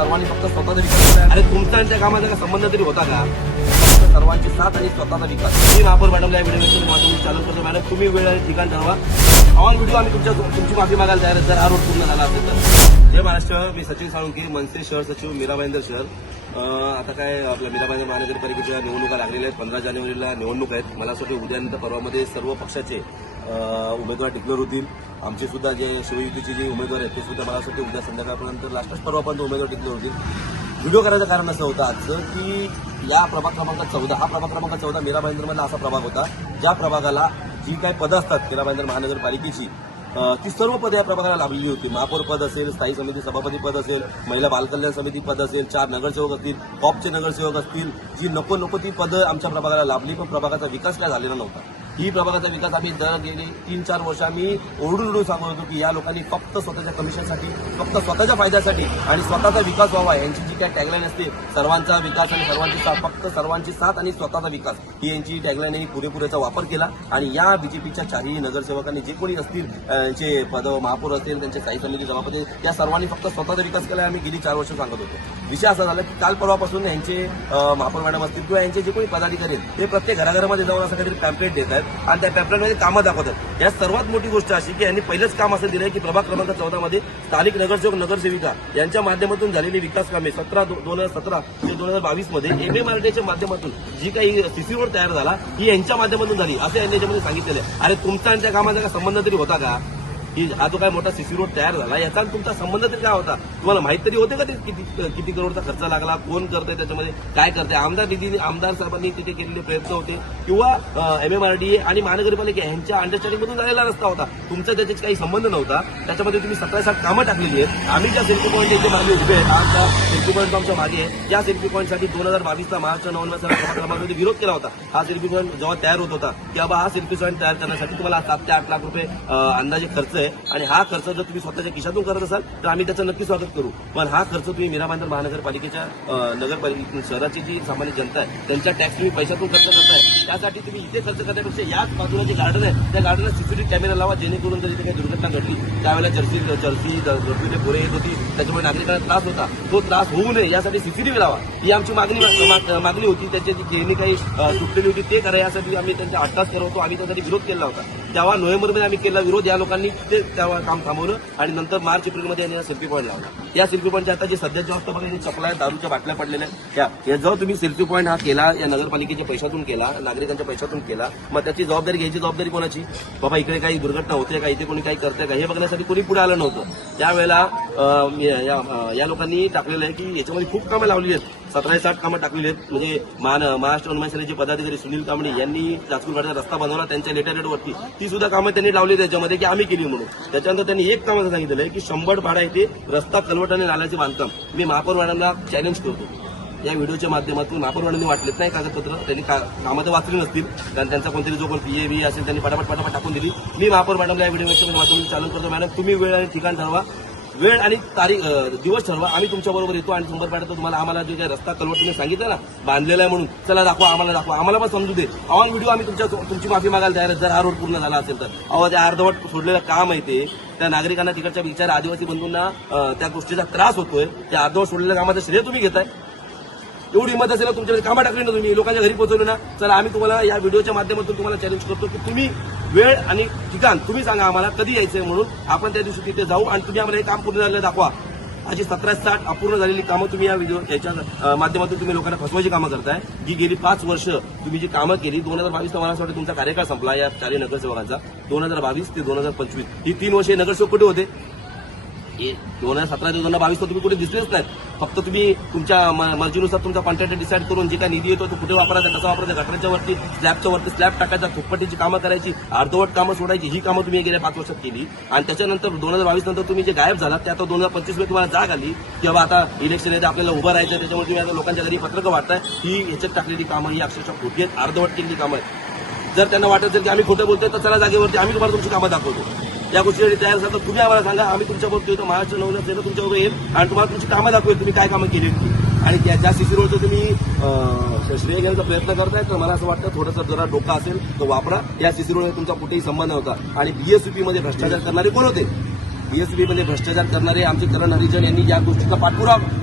सर्वांनी फक्त स्वतःचा विकास केला. अरे तुमचा आणि त्या कामाचा काय संबंध तरी होता का? फक्त सर्वांची साथ आणि स्वतःचा विकास. मी महापौर मॅडमला या व्हिडिओ माध्यमातून चालू करतो. मॅडम तुम्ही वेळ आणि ठिकाण ठरवा. ऑन व्हिडिओ आम्ही तुमची माफी मागायला तयार आहे जर हा रोड पूर्ण झाला असेल तर. जय महाराष्ट्र. मी सचिन साळुंखे, मनसे शहर सचिव, मीरा भाईंदर शहर. आता काय आपल्या मीरा भाईंदर महानगरपालिकेच्या निवडणुका लागलेल्या आहेत. 15 जानेवारीला निवडणूक आहेत. मला असं वाटतं उद्यानंतर परवामध्ये सर्व पक्षाचे उमेदवार डिक्लेअर होतील. आमचे सुद्धा जे शिवयुतीचे जे उमेदवार आहेत ते सुद्धा मला असं वाटतं उद्या संध्याकाळपर्यंत लास्टच परवापर्यंत उमेदवार डिक्लेअर होतील. व्हिडिओ करायचं कारण असं होतं आजचं की या प्रभाग क्रमांक 14 हा प्रभाग क्रमांक 14 मीरा भाईंदरमधला असा प्रभाग होता ज्या प्रभागाला जी काही पदं असतात मीरा भाईंदर महानगरपालिकेची ती सर्व पदे या प्रभागाला लाभलेली होती. महापौर पद असेल, स्थायी समिती सभापती पद असेल, महिला बालकल्याण समिती पद असेल, 4 नगरसेवक असतील, कॉपचे नगरसेवक असतील, जी नको ती पदं आमच्या प्रभागाला लाभली. पण प्रभागाचा विकास काय झालेला नव्हता. ही प्रभागाचा विकास आम्ही दर गेली 3-4 वर्ष आम्ही ओरडून सांगत होतो की या लोकांनी फक्त स्वतःच्या कमिशनसाठी, फक्त स्वतःच्या फायद्यासाठी आणि स्वतःचा विकास व्हावा यांची जी काय टॅगलाईन असते सर्वांचा विकास आणि सर्वांची साथ, फक्त सर्वांची साथ आणि स्वतःचा विकास ही यांची टॅगलाईन ही पुरेपुरेचा वापर केला. आणि या बीजेपीच्या 4ही नगरसेवकांनी जे कोणी असतील यांचे पद महापौर असतील, त्यांचे स्थायी समिती सभापती, या सर्वांनी फक्त स्वतःचा विकास केला. आम्ही गेली 4 वर्ष सांगत होतो. विषय असा झाला की काल परवापासून यांचे महापौर मॅडम असतील किंवा यांचे जे कोणी पदाधिकारी आहेत ते प्रत्येक घराघरामध्ये जाऊन असं काहीतरी पॅम्पलेट देत आहेत आणि त्या पॅम्पलेटमध्ये कामं दाखवतात. या सर्वात मोठी गोष्ट अशी की यांनी पहिलंच काम असं दिलंय की प्रभाग क्रमांक 14 मध्ये स्थानिक नगरसेवक नगरसेविका यांच्या माध्यमातून झालेली विकास कामे 2017 ते 2022 मध्ये MMRDAच्या माध्यमातून जी काही सीसी रोड तयार झाला ही यांच्या माध्यमातून झाली असं यांनी याच्यामध्ये सांगितलेलं आहे. अरे तुमचा आणि त्या कामाचा काय संबंध तरी होता का? की हा जो काय मोठा सीसी रोड तयार झाला याचा तुमचा संबंध तरी काय होता? तुम्हाला माहित तरी होते का ते किती करोडचा खर्च लागला, कोण करतंय, त्याच्यामध्ये काय करते, आमदार साहेबांनी तिथे केलेले प्रयत्न होते किंवा MMRDA आणि महानगरपालिका यांच्या अंडरस्टँडिंगमधून झालेला रस्ता होता. तुमचा त्याच्यात काही संबंध नव्हता. त्याच्यामध्ये तुम्ही 17-7 कामं टाकलेली आहेत. आम्ही ज्या सेल्फी पॉईंट इथे मागे उभे आहेत, आज त्या सेल्फी पॉईंट आमच्या मागे आहे, त्या सेल्फी पॉईंटसाठी 2022ला मार्च 9 क्रमांकामध्ये विरोध केला होता. हा सेल्फी पॉईंट जेव्हा तयार होत होता तेव्हा हा सेल्फी पॉईंट तयार करण्यासाठी तुम्हाला 7 ते 8 लाख रुपये अंदाजे खर्च आहे. आणि हा खर्च जर तुम्ही स्वतःच्या खिशातून करत असाल तर आम्ही त्याचं नक्की स्वागत करू. पण हा खर्च तुम्ही मीरा भाईंदर महानगरपालिकेच्या नगरपालिका शहराची जी सामान्य जनता आहे त्यांच्या टॅक्स तुम्ही पैशातून खर्च करताय. त्यासाठी तुम्ही इथे खर्च करण्यापेक्षा याच बाजूला जे गार्डन आहे त्या गार्डनला सीसीटीव्ही कॅमेरा लावा, जेणेकरून जर इथे काही दुर्घटना घडली त्यावेळेला जर्सी बोरे येत होती, त्याच्यामुळे नागरिकांना त्रास होता. तो त्रास होऊ नये यासाठी सीसीटीव्ही लावा ही आमची मागणी होती. त्याची जी काही सुटलेली होती ते करा यासाठी आम्ही त्यांच्या अट्टास करत होतो. आम्ही त्यासाठी विरोध केला होता. तेव्हा नोव्हेंबरमध्ये आम्ही केला विरोध. या लोकांनी ते तेव्हा काम थांबवलं आणि नंतर मार्च एप्रिलमध्ये यांनी सेल्फी पॉईंट लावला. या सेल्फी पॉईंटच्या आता जे सध्याची अवस्था बघा, चपला दारूच्या बाटल्या पडलेल्या आहेत. या जो तुम्ही सेल्फी पॉईंट हा केला या नगरपालिकेच्या पैशातून केला, नागरिकांच्या पैशातून केला, मग त्याची जबाबदारी घ्यायची जबाबदारी कोणाची? बाबा इकडे काही दुर्घटना होते का, इथे कोणी काही करते का हे बघण्यासाठी कोणी पुढे आलं नव्हतं. त्यावेळेला या लोकांनी टाकलेलं आहे की याच्यामध्ये खूप कामं लावली आहेत. 17-8 कामं टाकलेली आहेत. म्हणजे महाराष्ट्र वनमंचाचे पदाधिकारी सुनील कांबळे यांनी जाचकूरवाडीचा रस्ता बनवला त्यांच्या लेटरहेडवरती. ती सुद्धा कामं त्यांनी लावली त्याच्यामध्ये की आम्ही केली म्हणून. त्याच्यानंतर त्यांनी एक काम असं सांगितलं आहे की 100 पाडा येथे रस्ता कलवट आणि नाल्याचे बांधकाम. मी महापौर मॅडमला चॅलेंज करतो या व्हिडिओच्या माध्यमातून. महापौर मॅडमनी वाटलेत नाही कागदपत्र, त्यांनी कामं तर वाचली नसतील कारण त्यांचा कोणतरी जो कोण PA असेल त्यांनी पटापट टाकून दिली. मी महापौर मॅडमला या व्हिडिओच्या माध्यमातून चालू करतो. मॅडम तुम्ही वेळ आणि ठिकाण ठरवा, वेळ आणि दिवस ठरवा. आम्ही तुमच्याबरोबर येतो आणि 100 पाड्यात तुम्हाला आम्हाला जो काही रस्ता कलवट तुम्ही सांगितलं ना बांधलेला आहे म्हणून, चला दाखवा, आम्हाला पण समजू दे. ऑन व्हिडिओ आम्ही तुमची माफी मागायला तयार आहे जर हा रोड पूर्ण झाला असेल तर. अहो ते अर्धवट सोडलेलं काम आहे ते. त्या नागरिकांना तिकडच्या बिचारा आदिवासी बंधूंना त्या गोष्टीचा त्रास होतोय. त्या अर्धवट सोडलेल्या कामाचं श्रेय तुम्ही घेताय. एवढी हिंमत असेल तुमच्याकडे कामं टाकली ना तुम्ही, लोकांच्या घरी पोहोचवलं ना. चला आम्ही तुम्हाला या व्हिडिओच्या माध्यमातून तुम्हाला चॅलेंज करतो की तुम्ही वेळ आणि ठिकाण तुम्ही सांगा आम्हाला कधी यायचंय म्हणून. आपण त्या दिवशी तिथे जाऊ आणि तुम्ही आम्हाला हे काम पूर्ण झालेलं दाखवा. अशी 17-60 अपूर्ण झालेली कामं तुम्ही या व्हिडिओ याच्या माध्यमातून तुम्ही लोकांना फसवायची कामं करताय. जी गेली 5 वर्ष तुम्ही जी कामं केली 2022 मला असं वाटतं तुमचा कार्यकाळ संपला या 4 नगरसेवकांचा. 2022 ते 2025 ही 3 वर्षे नगरसेवक कुठे होते? 2017 ते 2022 तुम्ही कुठे दिसलेच नाहीत. फक्त तुम्ही तुमच्या मर्जीनुसार तुमचा कॉन्ट्रॅक्टर डिसाईड करून जे काही निधी येतो तो कुठे वापरायचा, कसा वापरायचा, गटाराच्या वरती स्लॅबच्या वरती स्लॅब टाकायचा, फुटपट्टीची कामं करायची, अर्धवट कामं सोडायची, ही कामं तुम्ही गेल्या 5 वर्षात केली. आणि त्याच्यानंतर 2022 नंतर तुम्ही जे गायब झालात ते आता 2025 मध्ये तुम्हाला जाग आली की बाबा आता इलेक्शन येते आपल्याला उभं राहायचं. त्याच्यामुळे तुम्ही आता लोकांच्या घरी पत्रकं वाटताय. ही ह्याच्यात टाकलेली कामं ही अक्षरशः खोटी आहेत, अर्धवट केलेली कामं आहेत. जर त्यांना वाटत असेल की आम्ही खोटं बोलतोय तर चला जागेवरती आम्ही तुम्हाला तुमची कामं दाखवतो. या गोष्टीसाठी तयार असाल तर तुम्ही आम्हाला सांगा, आम्ही तुमच्याबरोबर येतो. महाराष्ट्र नवनच येतो तुमच्याबरोबर येईल आणि तुम्हाला तुमची कामं दाखवेल तुम्ही काय कामं केली. आणि ज्या सीसी रोडचं तुम्ही श्रेय घेण्याचा प्रयत्न करताय तर मला असं वाटतं थोडंसं जरा डोका असेल तर वापरा. या सीसी रोडमध्ये तुमचा कुठेही संबंध नव्हता. आणि BSUP मध्ये भ्रष्टाचार करणारे कोण होते? बीएसपी मध्ये भ्रष्टाचार करणारे आमचे करण हरिजन यांनी या गोष्टीचा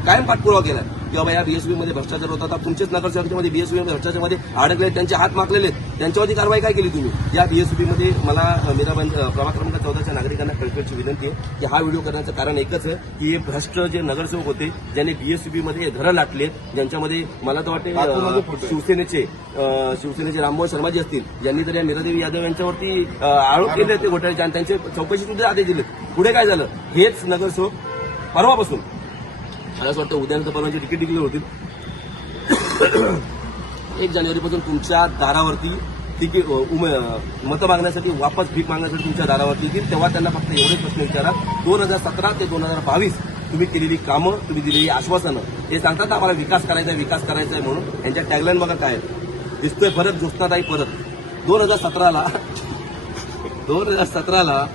कायम पाठपुरावा केला की बाबा या बीएसपी मध्ये भ्रष्टाचार होता. आता तुमचेच नगरसेवकांमध्ये बीएसपी मध्ये भ्रष्टाचारमध्ये अडकले, त्यांचे हात मागलेले आहेत, त्यांच्यावरती कारवाई काय केली तुम्ही? या बीएसपी मध्ये मला मीराबंद प्रभाग क्रमांक 14च्या नागरिकांना कळकळीची विनंती आहे की हा व्हिडिओ करण्याचं कारण एकच आहे की हे भ्रष्ट जे नगरसेवक होते ज्यांनी बीएसपी मध्ये घरं लाटले, ज्यांच्यामध्ये मला तर वाटते शिवसेनेचे राममोहन शर्माजी असतील, ज्यांनी तर या मीरादेवी यादव यांच्यावरती आरोप केले ते घोटाळ्याचे आणि त्यांचे चौकशी सुद्धा आदेश दिले. पुढे काय झालं? हेच नगरसेवक परवापासून मला असं वाटतं उद्यानंतर परवाची तिकीट डिक्लेअर होतील. 1 जानेवारीपासून तुमच्या दारावरती तिकीट मतं मागण्यासाठी वापस भीक मागण्यासाठी तुमच्या दारावरती येतील. तेव्हा त्यांना फक्त एवढेच प्रश्न विचारा, 2017 ते 2022 तुम्ही केलेली कामं, तुम्ही दिलेली आश्वासनं, हे सांगतात आम्हाला विकास करायचा आहे म्हणून. यांच्या टॅगलाईन बघा काय दिसतोय फरक, ज्योत्स्नाताई परत. 2017ला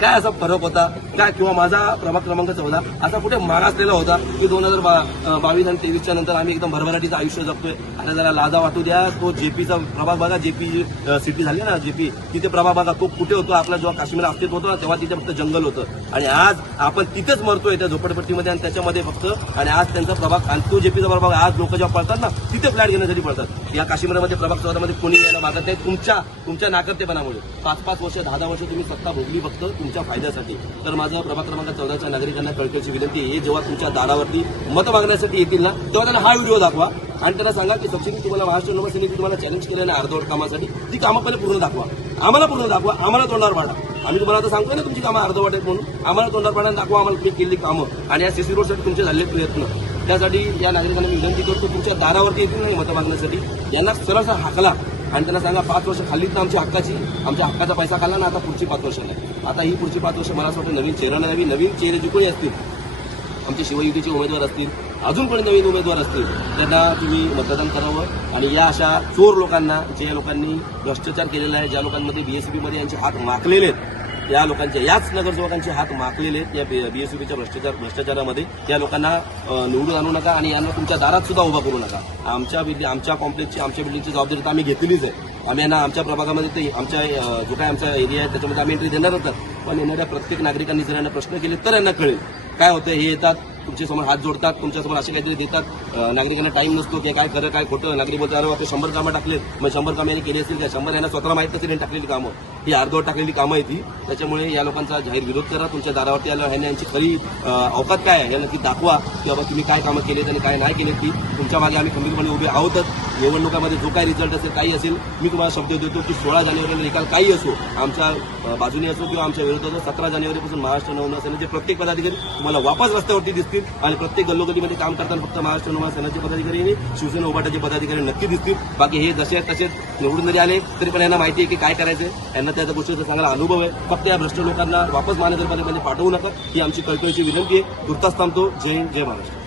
काय असा फरक होता काय? किंवा माझा प्रभाग क्रमांक 14 असा कुठे मागासलेला होता की 2022 आणि 23च्या नंतर आम्ही एकदम भरभराटीचं आयुष्य जगतोय? आता जरा लाजा वाटू द्या. तो जेपीचा प्रभाग बघा, जेपी सिटी झाली ना जेपी, तिथे प्रभाग बघा तो कुठे होतो? आपला जेव्हा काश्मीर अस्तित्व होतं ना तेव्हा तिथे फक्त जंगल होतं आणि आज आपण तिथेच मरतोय त्या झोपडपट्टीमध्ये आणि त्याच्यामध्ये फक्त. आणि आज त्यांचा प्रभाग आणि तो जेपीचा प्रभाग आज लोक जेव्हा पळतात ना तिथे फ्लॅट घेण्यासाठी पळतात. या काश्मीरमध्ये प्रभाग 14 मध्ये कोणी यायला मागत नाही तुमच्या नाकर्तेपणामुळे. 5-5 वर्ष 10-10 वर्ष तुम्ही सत्ता भोगली फक्त तुमच्या फायद्यासाठी. तर माझं प्रभाग क्रमांक 14च्या नागरिकांना कळकळीची विनंती आहे, जेव्हा तुमच्या दारावरती मतं मागण्यासाठी येतील ना तेव्हा त्यांना हा व्हिडिओ दाखवा आणि त्यांना सांगा की सबसिडी तुम्हाला महाराष्ट्र नवसेनेने तुम्हाला चॅलेंज केलं ना अर्धवट कामासाठी, ती कामं पहिले पूर्ण दाखवा, आम्हाला तोंडावर पाडा. आम्ही तुम्हाला आता सांगतोय ना तुमची कामं अर्धवट आहेत म्हणून, आम्हाला तोंडावर पाडा, दाखवा आम्हाला तुम्ही केलेली कामं आणि या सीसी रोडसाठी तुमचे झालेले प्रयत्न. त्यासाठी या नागरिकांना मी विनंती करतो, तुमच्या दारावरती येतील नाही मतं मागण्यासाठी, यांना सरळ हाकला आणि त्यांना सांगा 5 वर्ष खाल्लीत ना आमच्या हक्काचा पैसा खाल्ला ना, आता पुढची 5 वर्ष नाही. आता ही पुढची 5 वर्ष मला असं वाटतं नवीन चेहरे जे कोणी असतील, आमचे शिवयुतीचे उमेदवार असतील, अजून पण नवीन उमेदवार असतील, त्यांना तुम्ही मतदान करावं आणि या अशा चोर लोकांना, ज्या लोकांनी भ्रष्टाचार केलेला आहे, ज्या लोकांमध्ये बीएसपीमध्ये यांचे हात माखलेले आहेत, या लोकांचे याच नगरसेवकांचे हात माखलेले आहेत या बीएसपीच्या भ्रष्टाचारामध्ये, या लोकांना निवडून आणू नका आणि यांना तुमच्या दारात सुद्धा उभा करू नका. आमच्या कॉम्प्लेक्सची आमच्या बिल्डिंगची जबाबदारी तर आम्ही घेतलेलीच आहे. आम्ही यांना आमच्या प्रभागामध्ये ते आमच्या जो काय आमचा एरिया आहे त्याच्यामध्ये आम्ही एंट्री देणारच आहोत. पण येणाऱ्या प्रत्येक नागरिकांनी जर यांना प्रश्न केले तर यांना कळेल काय होतं. हे येतात तुमच्यासमोर हात जोडतात, तुमच्यासमोर असे काहीतरी देतात, नागरिकांना टाईम नसतो की काय खरं काय खोटं. नागरिक बोलतात अरे ते 100 कामं टाकलेत, मग 100 कामं यांनी केली असतील का? 100 यांना स्वतःला माहित नसेल यांनी टाकलेली कामं, ही अर्धवट टाकलेली कामं आहे ती. त्याच्यामुळे या लोकांचा जाहीर विरोध करा. तुमच्या दारावरती आल्यावर ह्यांनी यांची खरी अवकात काय आहे यांना ती दाखवा की बाबा तुम्ही काय कामं केलीत आणि काय नाही केलीत. ती तुमच्या मागे आम्ही खंबीरपणे उभे आहोतच. निवडणुकामध्ये जो काय रिझल्ट असेल काही असेल, मी तुम्हाला शब्द देतो की 16 जानेवारीला निकाल काही असो, आमच्या बाजूने असो किंवा आमच्या विरोधात असो, 17 जानेवारीपासून महाराष्ट्र नवसेनेचे प्रत्येक पदाधिकारी तुम्हाला वापस रस्त्यावरती दिसतील आणि प्रत्येक गल्लोगल्लीमध्ये काम करताना फक्त महाराष्ट्र नवसेनेचे पदाधिकारी आणि शिवसेना उभाटाचे पदाधिकारी नक्की दिसतील. बाकी हे जसे तसेच निवडून जरी आले तरी पण यांना माहिती आहे की काय करायचंय, यांना त्या गोष्टीचा चांगला अनुभव आहे. फक्त या भ्रष्ट लोकांना वापस महानगरपालिकेमध्ये पाठवू नका, ही आमची कळकळीची विनंती आहे. तुर्तास थांबतो. जय हिंद, जय महाराष्ट्र.